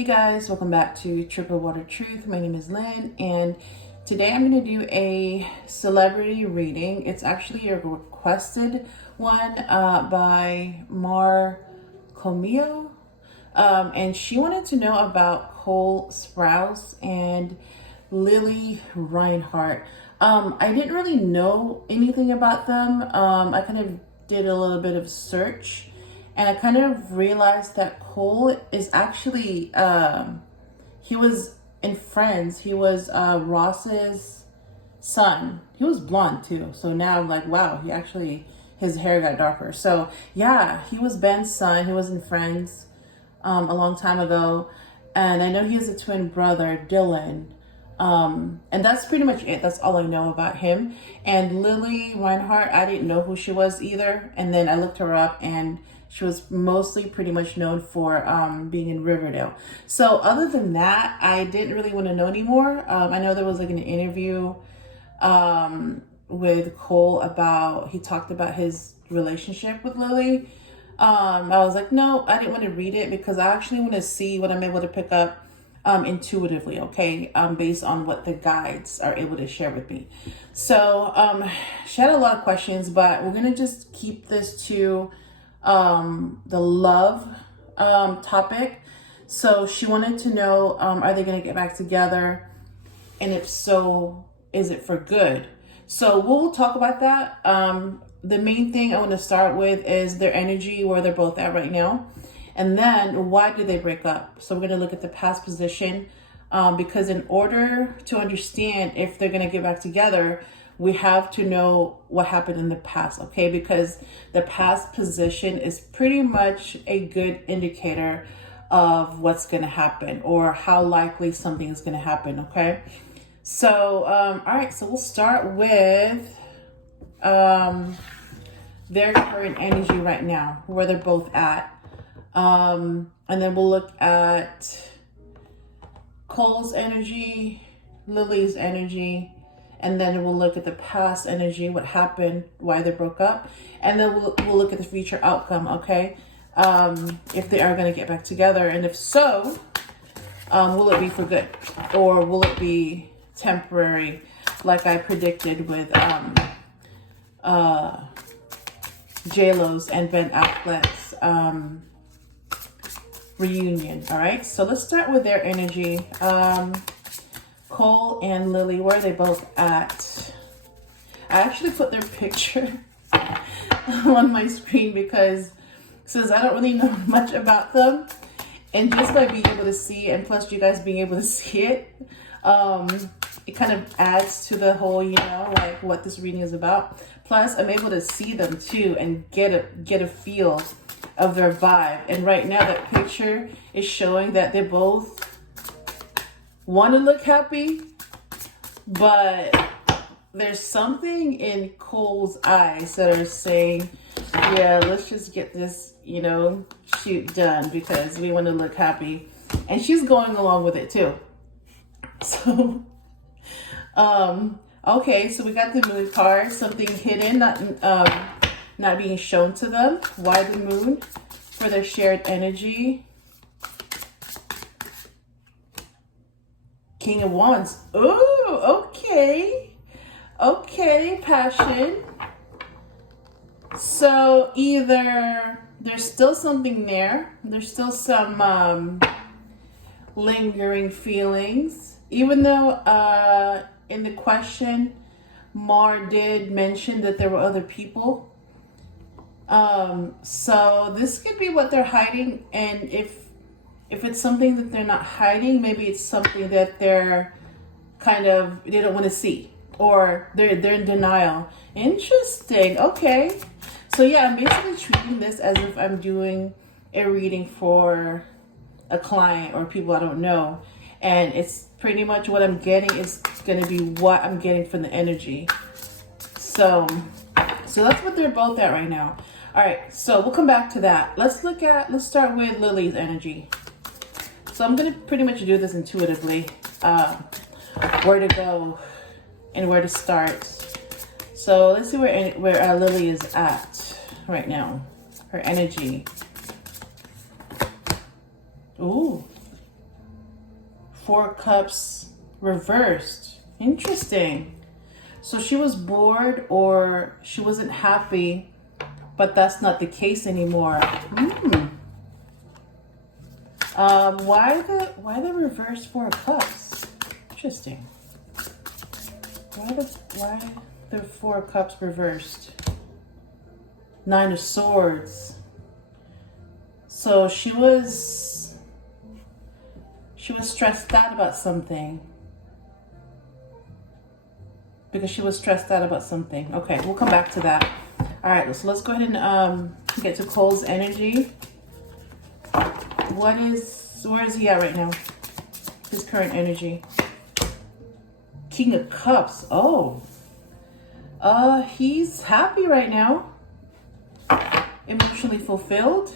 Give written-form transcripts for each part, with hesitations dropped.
Hey guys, welcome back to Triple Water Truth. My name is Lynn, and today I'm going to do a celebrity reading. It's actually a requested one by Mar Comio, and she wanted to know about Cole Sprouse and Lili Reinhart. I didn't really know anything about them. I kind of did a little bit of search, and I kind of realized that Cole is actually, he was in Friends. He was Ross's son. He was blonde too. So now I'm like, wow, his hair got darker. So yeah, he was Ben's son. He was in Friends a long time ago. And I know he has a twin brother, Dylan. And that's pretty much it. That's all I know about him. And Lili Reinhart, I didn't know who she was either. And then I looked her up, and she was mostly pretty much known for being in Riverdale. So other than that, I didn't really want to know anymore. I know there was like an interview with Cole he talked about his relationship with Lili. I was like, no, I didn't want to read it because I actually want to see what I'm able to pick up intuitively, okay, based on what the guides are able to share with me. So she had a lot of questions, but we're gonna just keep this to the love topic. So she wanted to know, are they gonna get back together, and if so, is it for good? So we'll talk about that. The main thing I want to start with is their energy, where they're both at right now. And then, why did they break up? So we're going to look at the past position, because in order to understand if they're going to get back together, we have to know what happened in the past, okay? Because the past position is pretty much a good indicator of what's going to happen or how likely something is going to happen, okay? So, all right, so we'll start with their current energy right now, where they're both at. And then we'll look at Cole's energy, Lili's energy, and then we'll look at the past energy, what happened, why they broke up, and then we'll look at the future outcome, okay? If they are going to get back together, and if so, will it be for good, or will it be temporary, like I predicted with J-Lo's and Ben Affleck's reunion. All right, so let's start with their energy. Cole and Lili, where are they both at? I actually put their picture on my screen because since I don't really know much about them, and just by being able to see, and plus you guys being able to see it, it kind of adds to the whole, like what this reading is about. Plus I'm able to see them too and get a feel of their vibe. And right now that picture is showing that they both want to look happy, but there's something in Cole's eyes that are saying, yeah, let's just get this, shoot done because we want to look happy. And she's going along with it too. So, okay, so we got the moon card, something hidden, not being shown to them. Why the moon? For their shared energy. King of Wands. Oh, okay. Okay, passion. So either there's still something there. There's still some lingering feelings. Even though in the question, Mar did mention that there were other people. So this could be what they're hiding, and if it's something that they're not hiding, maybe it's something that they're they don't want to see, or they're in denial. Interesting. Okay. So yeah, I'm basically treating this as if I'm doing a reading for a client or people I don't know, and it's pretty much what I'm getting is going to be what I'm getting from the energy. So that's what they're both at right now. All right, so we'll come back to that. Let's start with Lili's energy. So I'm going to pretty much do this intuitively, where to go and where to start. So let's see where Lili is at right now, her energy. Ooh, Four Cups reversed. Interesting. So she was bored or she wasn't happy, but that's not the case anymore. Why the reverse Four of Cups? Interesting. Why the Four of Cups reversed? Nine of Swords. So she was stressed out about something. Because she was stressed out about something. Okay, we'll come back to that. All right, so let's go ahead and get to Cole's energy. Where is he at right now? His current energy. King of Cups. Oh. He's happy right now. Emotionally fulfilled.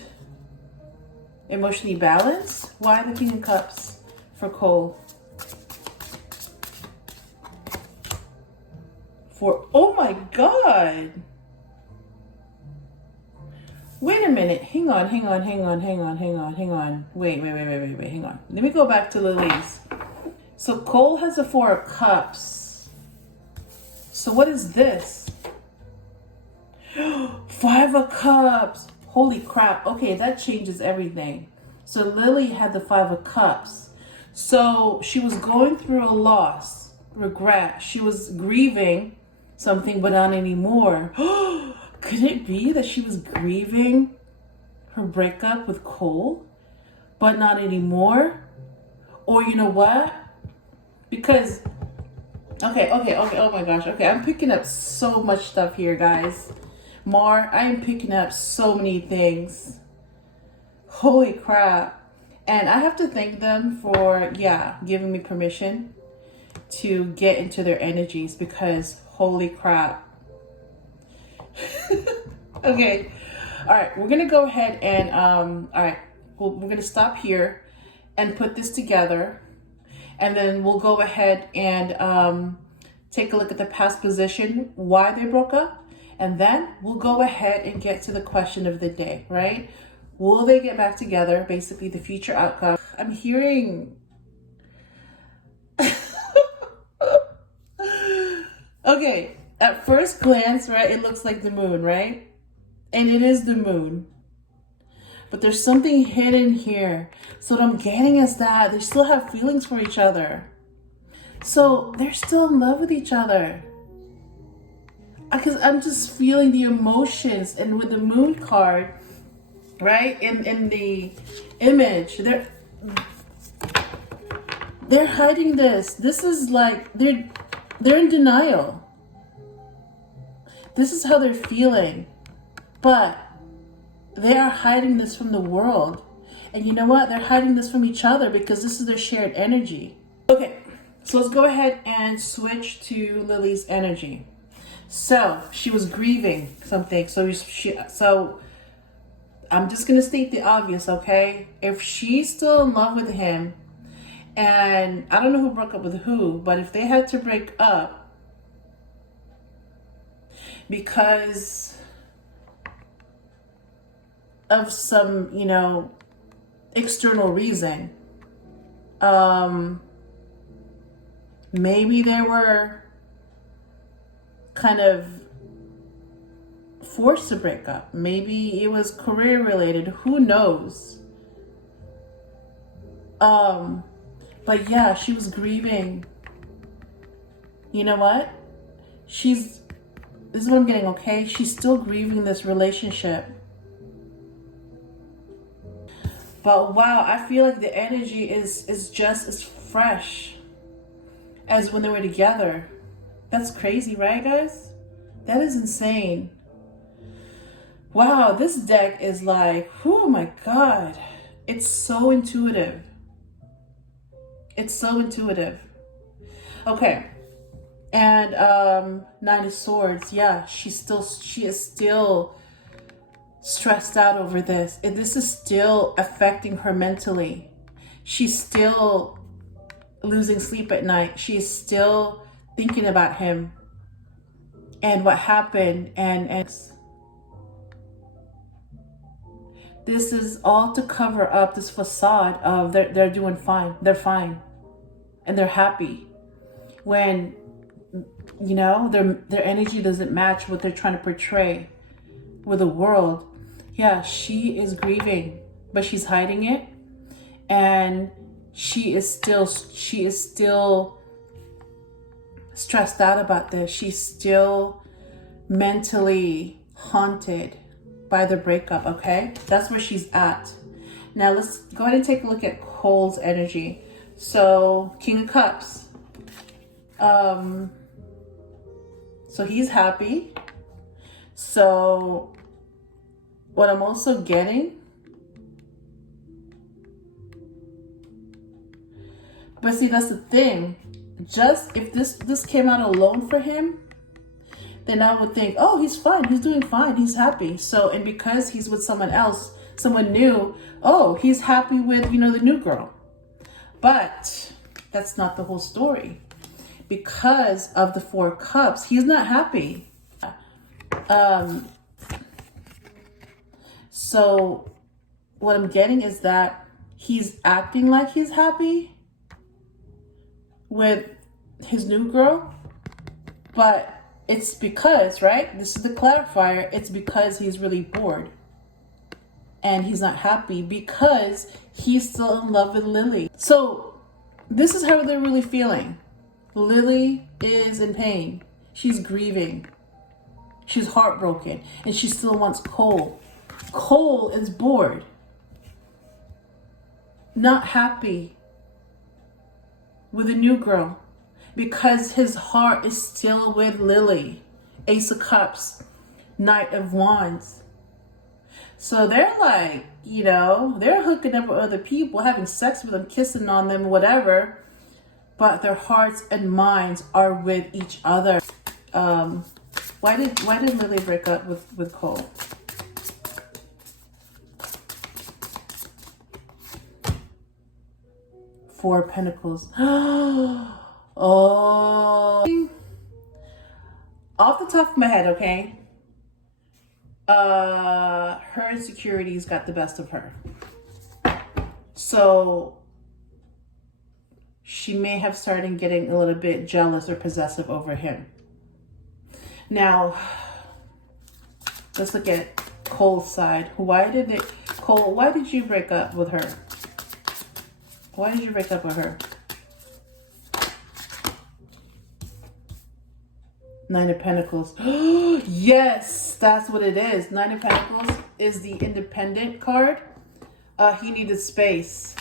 Emotionally balanced. Why the King of Cups for Cole? Oh my God. Wait a minute. Hang on. Wait, hang on. Let me go back to Lili's. So Cole has a Four of Cups. So what is this? Five of Cups. Holy crap. Okay, that changes everything. So Lili had the Five of Cups. So she was going through a loss, regret. She was grieving something, but not anymore. Could it be that she was grieving her breakup with Cole, but not anymore? Or you know what? Because, okay, oh my gosh. Okay, I'm picking up so much stuff here, guys. I am picking up so many things. Holy crap. And I have to thank them for, giving me permission to get into their energies because holy crap. Okay. All right. We're going to go ahead and, all right. We're going to stop here and put this together. And then we'll go ahead and take a look at the past position, why they broke up. And then we'll go ahead and get to the question of the day, right? Will they get back together? Basically, the future outcome. I'm hearing... Okay, at first glance, right, it looks like the moon, right? And it is the moon. But there's something hidden here. So what I'm getting is that they still have feelings for each other. So they're still in love with each other. Because I'm just feeling the emotions. And with the moon card, right, in the image, they're hiding this. This is like, they're in denial. This is how they're feeling. But they are hiding this from the world. And you know what? They're hiding this from each other because this is their shared energy. Okay, so let's go ahead and switch to Lili's energy. So she was grieving something. So I'm just going to state the obvious, okay? If she's still in love with him, and I don't know who broke up with who, but if they had to break up because of some, external reason, maybe they were kind of forced to break up. Maybe it was career related. Who knows? But yeah, she was grieving. You know what? This is what I'm getting, okay? She's still grieving this relationship. But wow, I feel like the energy is just as fresh as when they were together. That's crazy, right, guys? That is insane. Wow, this deck is like, oh my God. It's so intuitive. It's so intuitive. Okay. And Nine of Swords. Yeah, she is still stressed out over this. And this is still affecting her mentally. She's still losing sleep at night. She's still thinking about him and what happened. And this is all to cover up this facade of they're doing fine. They're fine. and they're happy. When, you know, their energy doesn't match what they're trying to portray with the world. Yeah, she is grieving, but she's hiding it. And she is still stressed out about this. She's still mentally haunted by the breakup, okay? That's where she's at. Now let's go ahead and take a look at Cole's energy. So, King of Cups. So he's happy. So what I'm also getting, but see, that's the thing. Just if this came out alone for him, then I would think, oh, he's fine. He's doing fine. He's happy. So, and because he's with someone else, someone new, oh, he's happy with, you know, the new girl. But that's not the whole story. Because of the Four of Cups, he's not happy. So what I'm getting is that he's acting like he's happy with his new girl, but it's because, right? This is the clarifier. It's because he's really bored and he's not happy because he's still in love with Lili. So this is how they're really feeling. Lili is in pain. She's grieving. She's heartbroken and she still wants Cole. Cole is bored, not happy with a new girl because his heart is still with Lili. Ace of Cups, Knight of Wands. So they're like, you know, they're hooking up with other people, having sex with them, kissing on them, whatever. But their hearts and minds are with each other. Why did Lili break up with Cole? Four of Pentacles. Oh. Off the top of my head, okay? Her insecurities got the best of her. So she may have started getting a little bit jealous or possessive over him. Now, let's look at Cole's side. Cole, why did you break up with her? Why did you break up with her? Nine of Pentacles. Yes, that's what it is. Nine of Pentacles is the independent card. He needed space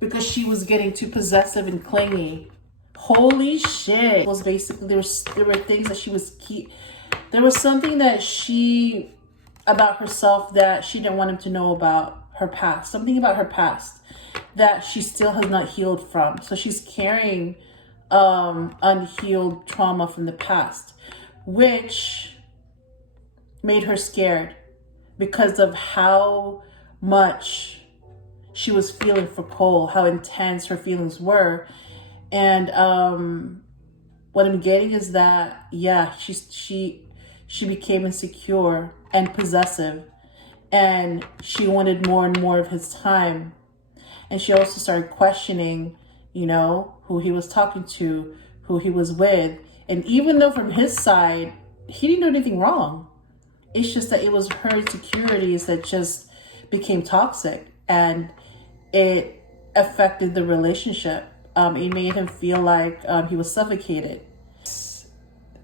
because she was getting too possessive and clingy. Holy shit. It was basically, there were things that she was there was something that about herself that she didn't want him to know about her past. Something about her past that she still has not healed from. So she's carrying unhealed trauma from the past, which made her scared because of how much she was feeling for Cole, how intense her feelings were. And what I'm getting is that, yeah, she became insecure and possessive, and she wanted more and more of his time. And she also started questioning, you know, who he was talking to, who he was with. And even though from his side, he didn't do anything wrong. It's just that it was her insecurities that just became toxic, and it affected the relationship. It made him feel like he was suffocated.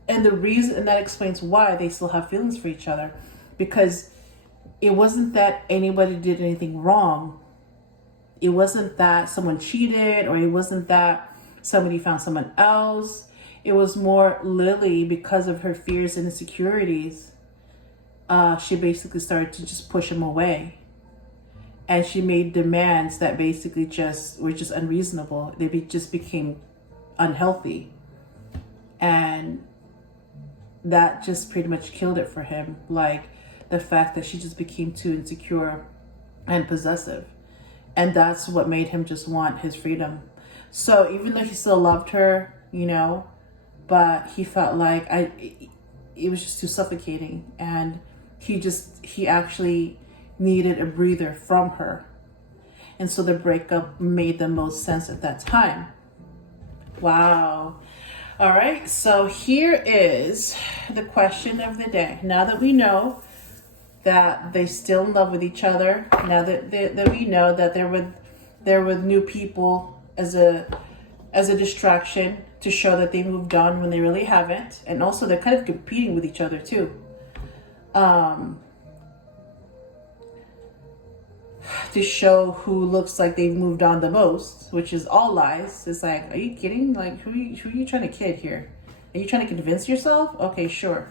And that explains why they still have feelings for each other, because it wasn't that anybody did anything wrong. It wasn't that someone cheated, or it wasn't that somebody found someone else. It was more Lili, because of her fears and insecurities. She basically started to just push him away. And she made demands that basically were just unreasonable. They just became unhealthy. And that just pretty much killed it for him. Like the fact that she just became too insecure and possessive. And that's what made him just want his freedom. So even though he still loved her, you know, but he felt like it was just too suffocating. And he actually needed a breather from her. And so the breakup made the most sense at that time. Wow. All right, so here is the question of the day. Now that we know that they still in love with each other, now that we know that they're with new people as a distraction to show that they moved on when they really haven't, and also they're kind of competing with each other too. To show who looks like they've moved on the most, which is all lies. It's like, are you kidding? Like, who are you trying to kid here? Are you trying to convince yourself? Okay, sure.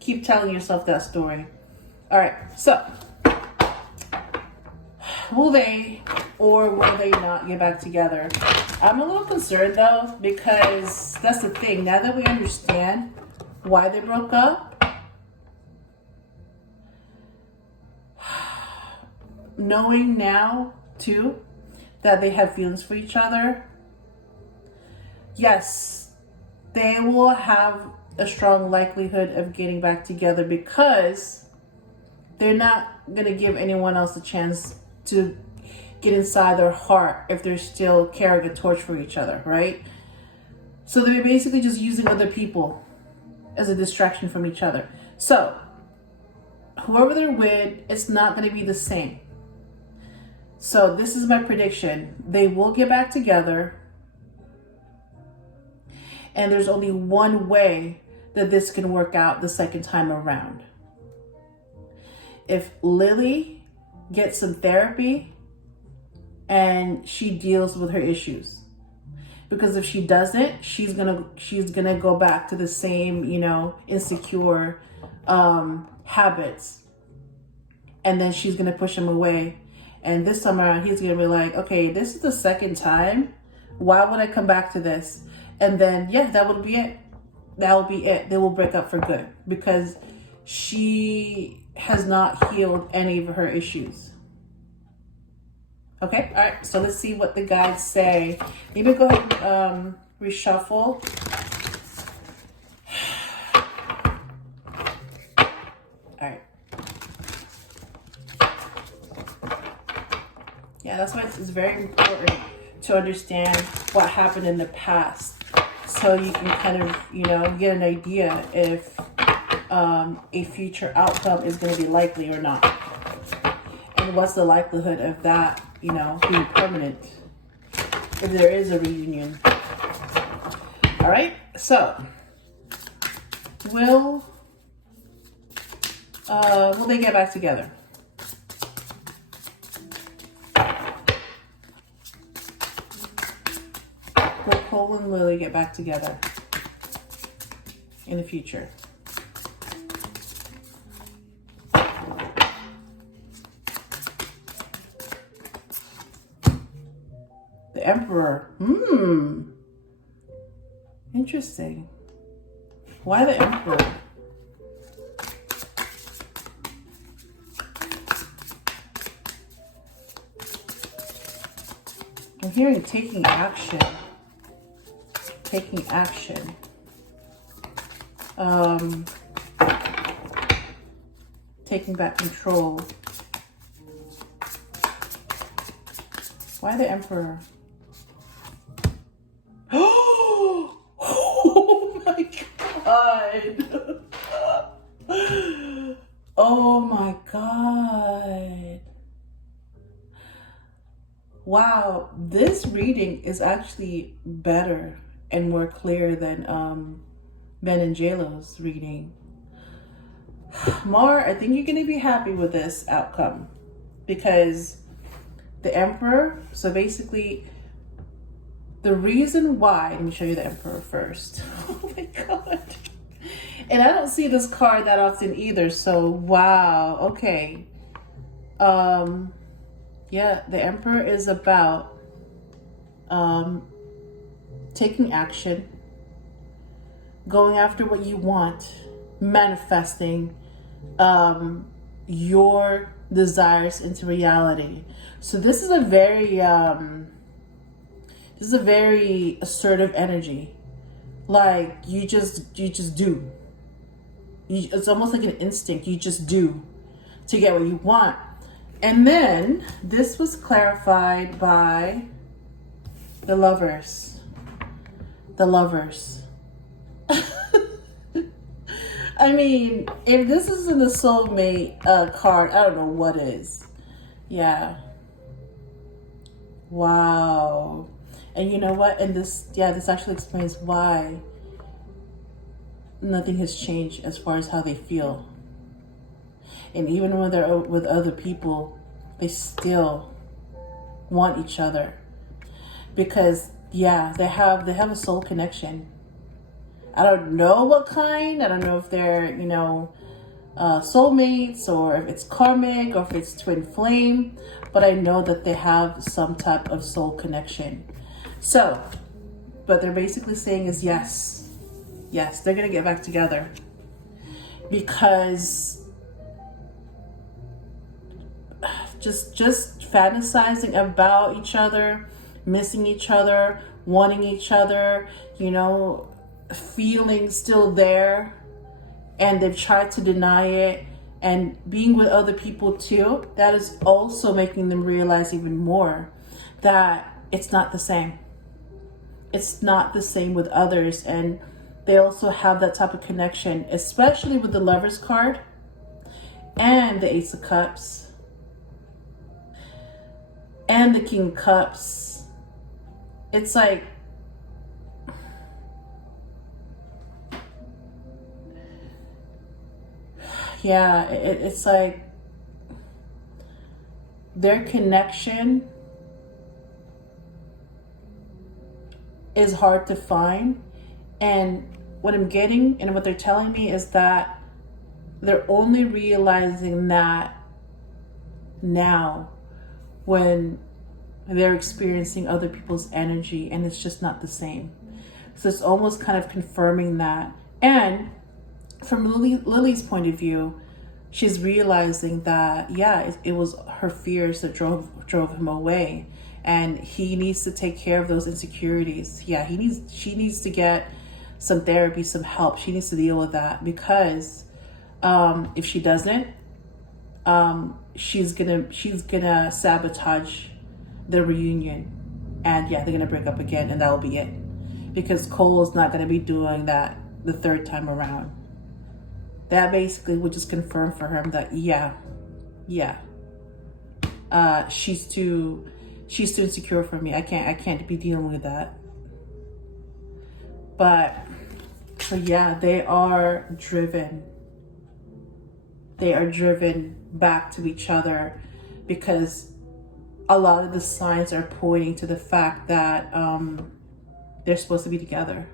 Keep telling yourself that story. All right, so will they or will they not get back together? I'm a little concerned though, because that's the thing. Now that we understand why they broke up, knowing now too that they have feelings for each other, yes, they will have a strong likelihood of getting back together, because they're not going to give anyone else a chance to get inside their heart if they're still carrying a torch for each other, right? So they're basically just using other people as a distraction from each other. So whoever they're with, it's not going to be the same. So this is my prediction. They will get back together. And there's only one way that this can work out the second time around. If Lili gets some therapy and she deals with her issues. Because if she doesn't, she's gonna go back to the same, insecure habits. And then she's gonna push him away. And this time around, he's going to be like, okay, this is the second time. Why would I come back to this? And then, yeah, that would be it. That will be it. They will break up for good, because she has not healed any of her issues. Okay, all right. So let's see what the guides say. Maybe go ahead and reshuffle. All right. Yeah, that's why it's very important to understand what happened in the past, so you can kind of, get an idea if a future outcome is going to be likely or not. And what's the likelihood of that, being permanent, if there is a reunion. All right, so will they get back together? Will Cole and Lili get back together in the future? The Emperor. Interesting. Why the Emperor? I'm hearing taking action. Taking action. Taking back control. Why the Emperor? Oh my God. Oh my God. Wow, this reading is actually better and more clear than Ben and JLo's reading. Mar, I think you're going to be happy with this outcome, because the Emperor, so basically the reason why, let me show you the Emperor first. Oh my God. And I don't see this card that often either, so wow, okay. Yeah, the Emperor is about taking action, going after what you want, manifesting your desires into reality. So this is a very assertive energy. Like you just do. It's almost like an instinct. You just do to get what you want. And then this was clarified by the Lovers. the Lovers. I mean, if this isn't the soulmate card, I don't know what is. Yeah. Wow. And you know what? And this actually explains why nothing has changed as far as how they feel. And even when they're with other people, they still want each other. Because, yeah, they have a soul connection. I don't know what kind. I don't know if they're, soulmates, or if it's karmic, or if it's twin flame. But I know that they have some type of soul connection. So, what they're basically saying is yes, they're going to get back together. Because just fantasizing about each other, missing each other, wanting each other, feeling still there, and they've tried to deny it, and being with other people too, that is also making them realize even more that it's not the same. It's not the same with others, and they also have that type of connection, especially with the Lovers card and the Ace of Cups and the King of Cups. It's like, yeah, it's like their connection is hard to find. And what I'm getting and what they're telling me is that they're only realizing that now, when they're experiencing other people's energy, and it's just not the same. So it's almost kind of confirming that. And from Lily's point of view, she's realizing that, yeah, it was her fears that drove him away, and he needs to take care of those insecurities. Yeah, she needs to get some therapy, some help. She needs to deal with that, because if she doesn't, she's gonna sabotage the reunion, and yeah, they're gonna break up again, and that'll be it, because Cole is not gonna be doing that the third time around. That basically would just confirm for him that she's too insecure for me. I can't be dealing with that. But so yeah, they are driven back to each other, because a lot of the signs are pointing to the fact that they're supposed to be together.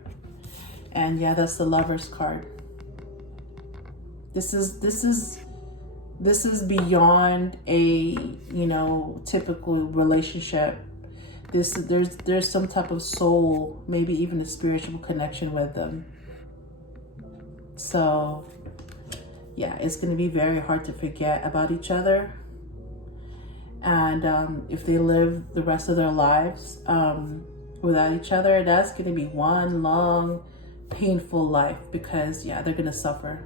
And yeah, that's the Lovers card. This is beyond a typical relationship. There's some type of soul, maybe even a spiritual connection with them. So yeah, it's going to be very hard to forget about each other. And if they live the rest of their lives without each other, that's going to be one long, painful life, because yeah, they're going to suffer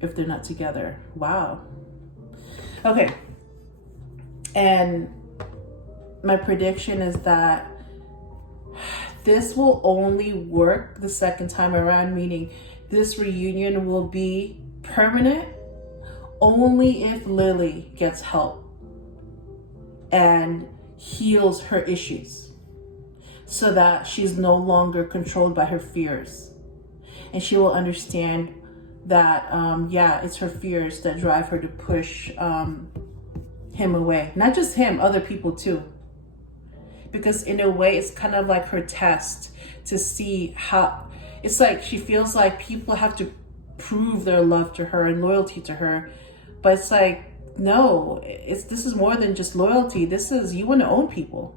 if they're not together. Wow. Okay. And my prediction is that this will only work the second time around, meaning this reunion will be permanent only if Lily gets help and heals her issues, so that she's no longer controlled by her fears, and she will understand that it's her fears that drive her to push him away. Not just him, other people too. Because in a way, it's kind of like her test to see how, it's like she feels like people have to prove their love to her and loyalty to her. But it's like, no, this is more than just loyalty. This is, you want to own people.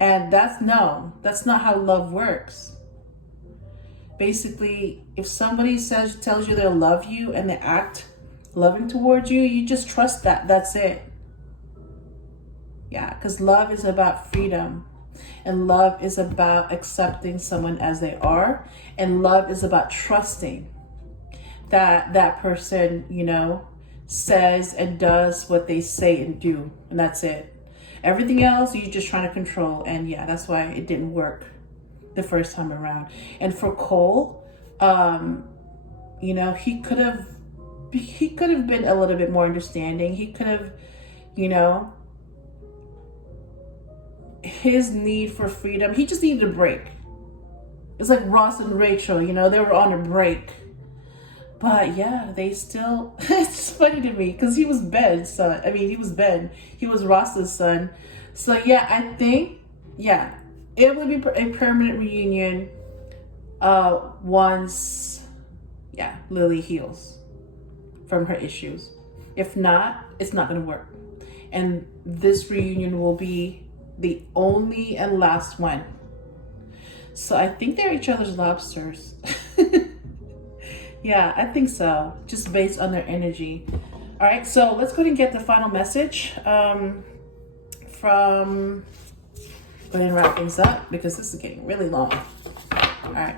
And that's not how love works. Basically, if somebody tells you they'll love you and they act loving towards you, you just trust that. That's it. Yeah, because love is about freedom, and love is about accepting someone as they are, and love is about trusting that that person, says and does what they say and do, and that's it. Everything else, you're just trying to control. And yeah, that's why it didn't work the first time around. And for Cole, you know, he could have been a little bit more understanding. He could have, you know, his need for freedom, he just needed a break. It's like Ross and Rachel, you know, they were on a break. But yeah, they still, it's funny to me because he was Ben's son. I mean, he was Ben. He was Ross's son. So yeah, I think, yeah, it would be a permanent reunion once, yeah, Lili heals from her issues. If not, it's not going to work. And this reunion will be the only and last one. So I think they're each other's lobsters. Yeah, I think so. Just based on their energy. All right, so let's go ahead and get the final message from, go ahead and wrap things up because this is getting really long. All right,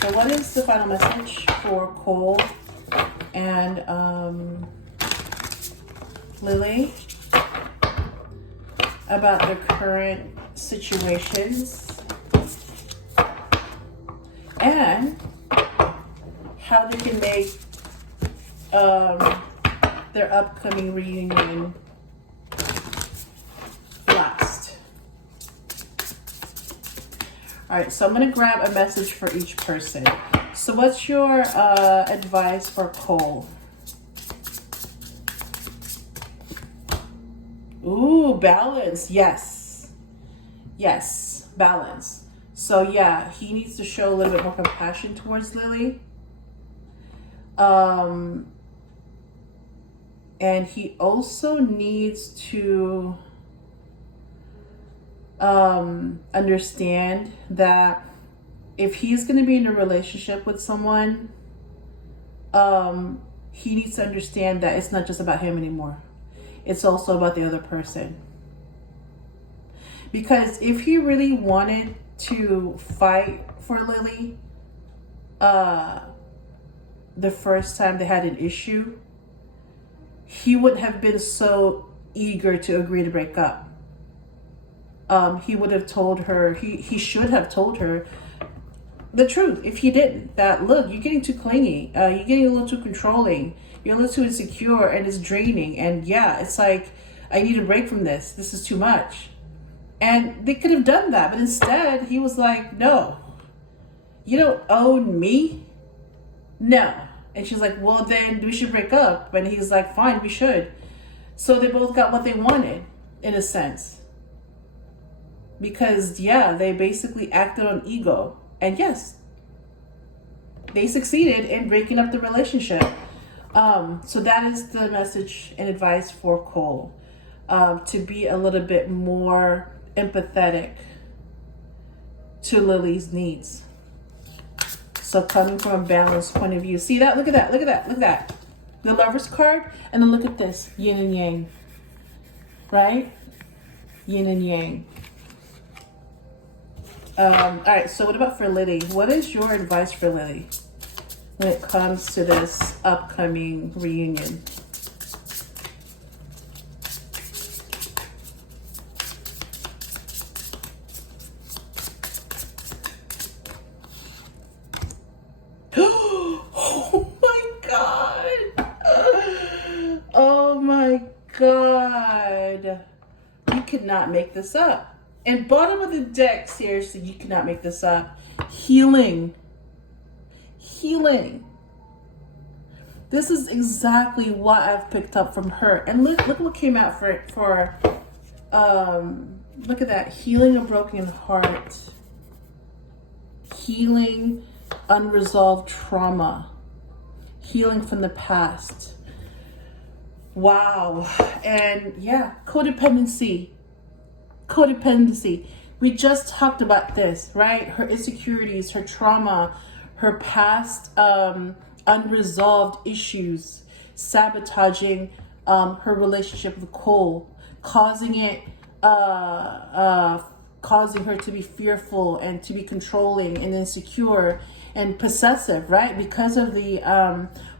so what is the final message for Cole and Lili about their current situations and how they can make their upcoming reunion last. All right, so I'm going to grab a message for each person. So what's your advice for Cole? Ooh, balance. Yes. Yes, balance. So yeah, he needs to show a little bit more compassion towards Lili. And he also needs to understand that if he's going to be in a relationship with someone, he needs to understand that it's not just about him anymore. It's also about the other person. Because if he really wanted to fight for Lili, the first time they had an issue, he wouldn't have been so eager to agree to break up. He would have told her, he should have told her the truth if he didn't. That, look, you're getting too clingy. You're getting a little too controlling. You're a little too insecure and it's draining. And yeah, it's like, I need a break from this. This is too much. And they could have done that. But instead, he was like, no, you don't own me. No. And she's like, well, then we should break up. And he's like, fine, we should. So they both got what they wanted, in a sense. Because, yeah, they basically acted on ego. And yes, they succeeded in breaking up the relationship. So that is the message and advice for Cole. To be a little bit more empathetic to Lili's needs. So coming from a balanced point of view. See that? Look at that. Look at that. Look at that. The Lover's card. And then look at this. Yin and yang. Right? Yin and yang. All right. So what about for Lili? What is your advice for Lili when it comes to this upcoming reunion? God, you cannot make this up. And bottom of the deck, seriously, you cannot make this up. Healing. This is exactly what I've picked up from her. And look what came out for look at that. Healing a broken heart. Healing unresolved trauma. Healing from the past. Wow. And yeah, codependency. We just talked about this, right? Her insecurities, her trauma, her past unresolved issues, sabotaging her relationship with Cole, causing her to be fearful and to be controlling and insecure and possessive, right? Because of the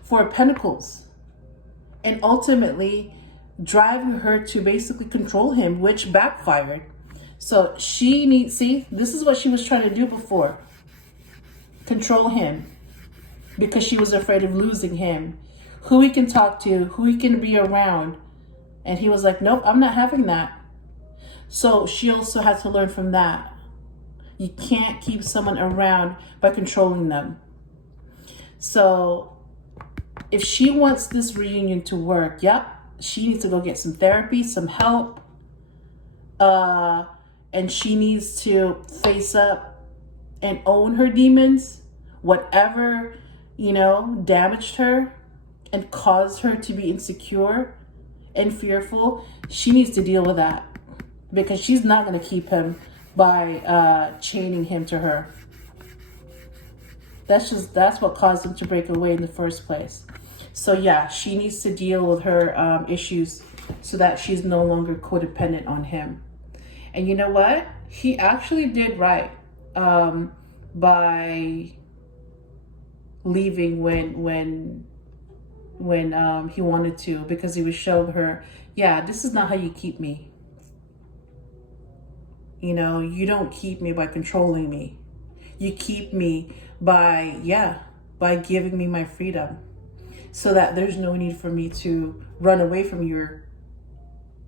Four of Pentacles. And ultimately, driving her to basically control him, which backfired. So she needs, see, this is what she was trying to do before. Control him. Because she was afraid of losing him. Who he can talk to, who he can be around. And he was like, nope, I'm not having that. So she also had to learn from that. You can't keep someone around by controlling them. So if she wants this reunion to work, yep, she needs to go get some therapy, some help. And she needs to face up and own her demons. Whatever, damaged her and caused her to be insecure and fearful, she needs to deal with that. Because she's not going to keep him by chaining him to her. That's what caused him to break away in the first place. So yeah, she needs to deal with her issues so that she's no longer codependent on him. And you know what? He actually did right by leaving when he wanted to, because he was showing her, yeah, this is not how you keep me. You don't keep me by controlling me. You keep me by giving me my freedom, so that there's no need for me to run away from your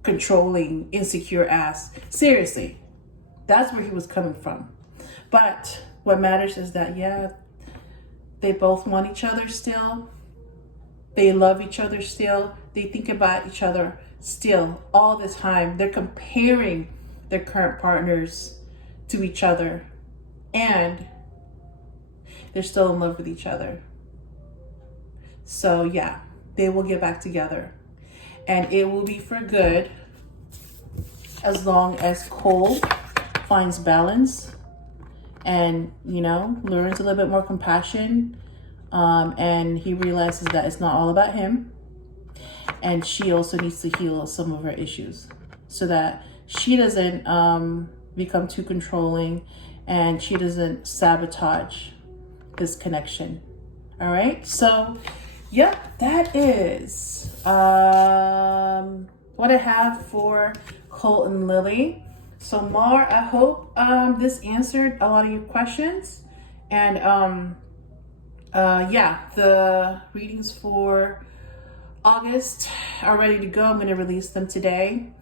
controlling, insecure ass. Seriously, that's where he was coming from. But what matters is that, yeah, they both want each other still. They love each other still. They think about each other still all the time. They're comparing their current partners to each other, and they're still in love with each other. So yeah, they will get back together, and it will be for good, as long as Cole finds balance and learns a little bit more compassion, and he realizes that it's not all about him. And she also needs to heal some of her issues so that she doesn't become too controlling, and she doesn't sabotage this connection. All right, so yep, that is what I have for Cole and Lili. So Mar, I hope this answered a lot of your questions. And the readings for August are ready to go. I'm going to release them today.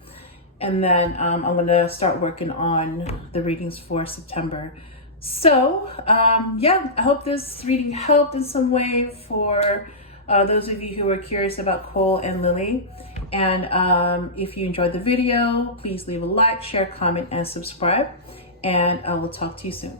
And then I'm going to start working on the readings for September. So, I hope this reading helped in some way for those of you who are curious about Cole and Lili. And if you enjoyed the video, please leave a like, share, comment, and subscribe. And I will talk to you soon.